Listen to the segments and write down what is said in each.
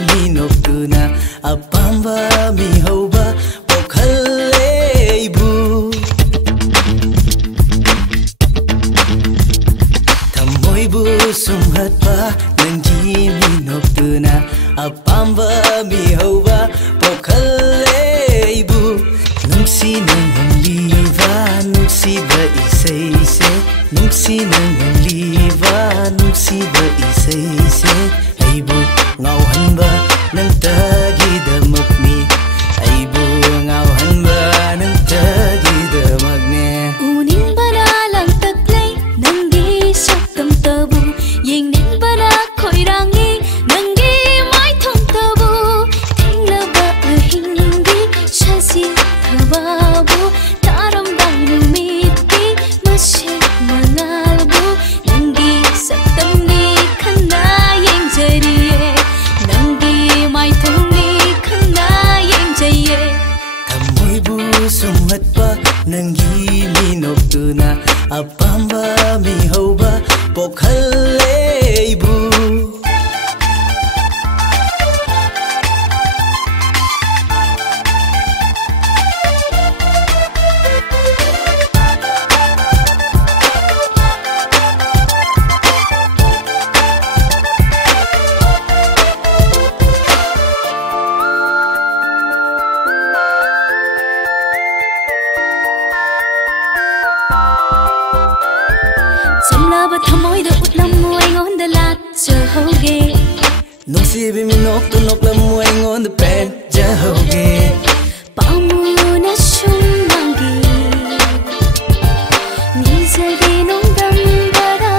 minokuna apamba mihauba pokhaleibu thamoibu sumhatpa nanggi minokuna apamba mihauba pokhaleibu nungsina ngangliva nungsiba isaise nungsina ngangliva nungsiba isaise aibu ngauhanba nangtagidamakni aibu ngauhanba nangtagidamakne uningbana langtaklay nanggi saktam tabu yengninggbana khoirangi nanggi maithong tabu thenglaba ahinggi shasi thababu taramdang numitki mashe mangalbu nanggi saktamni khanna yengjariye nanggi maithongni khanna yengjaiye thamoibu sumhatpa nanggi minokuna apamba mihauba pokhaleibu Samlaba thamoida utlamu aingonda lat chahoge nungsibi minok tunoklam aingonda pen jahoge pamuna shumangi nizage nongdam bara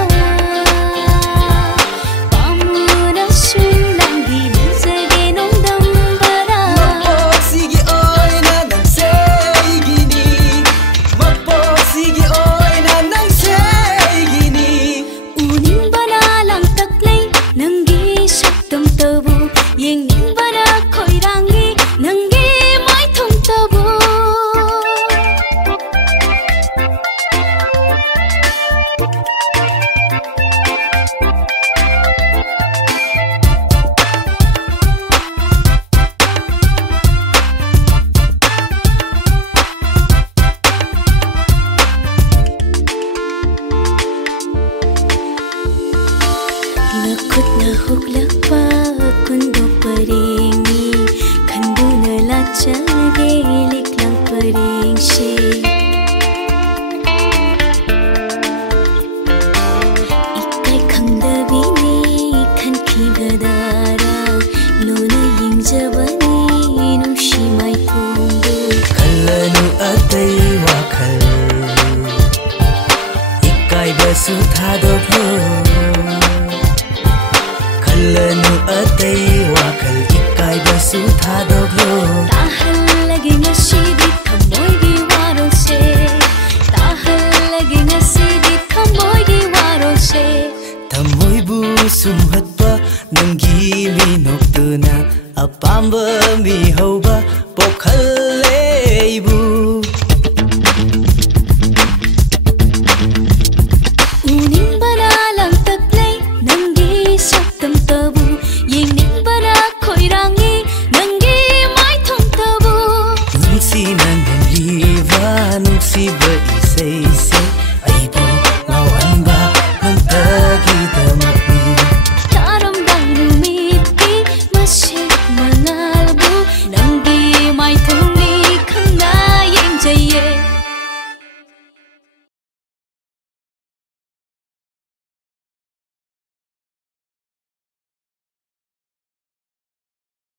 pamuna shumangi nizage nongdam bara maposigi oina nang seigini maposigi oina nang seigini uningbana langtaklay nanggi saktam tabu yengingbana khoirangi nanggi maithong tabu nakutna huklakpa kundo paringi khanduna lachage liklang paringshi ikai khangdabini khankhibadara lona yingjabani nungshi maithongdu khallanu atai wakhal ikai basu thadoklo khallanu atai wakhal ikai basu thadoklo tahallage ngasidi thamoigi warose tahallage ngasidi thamoigi warose thamoibu sumhatpa nanggi minokuna apamba mihauba pokhaleibu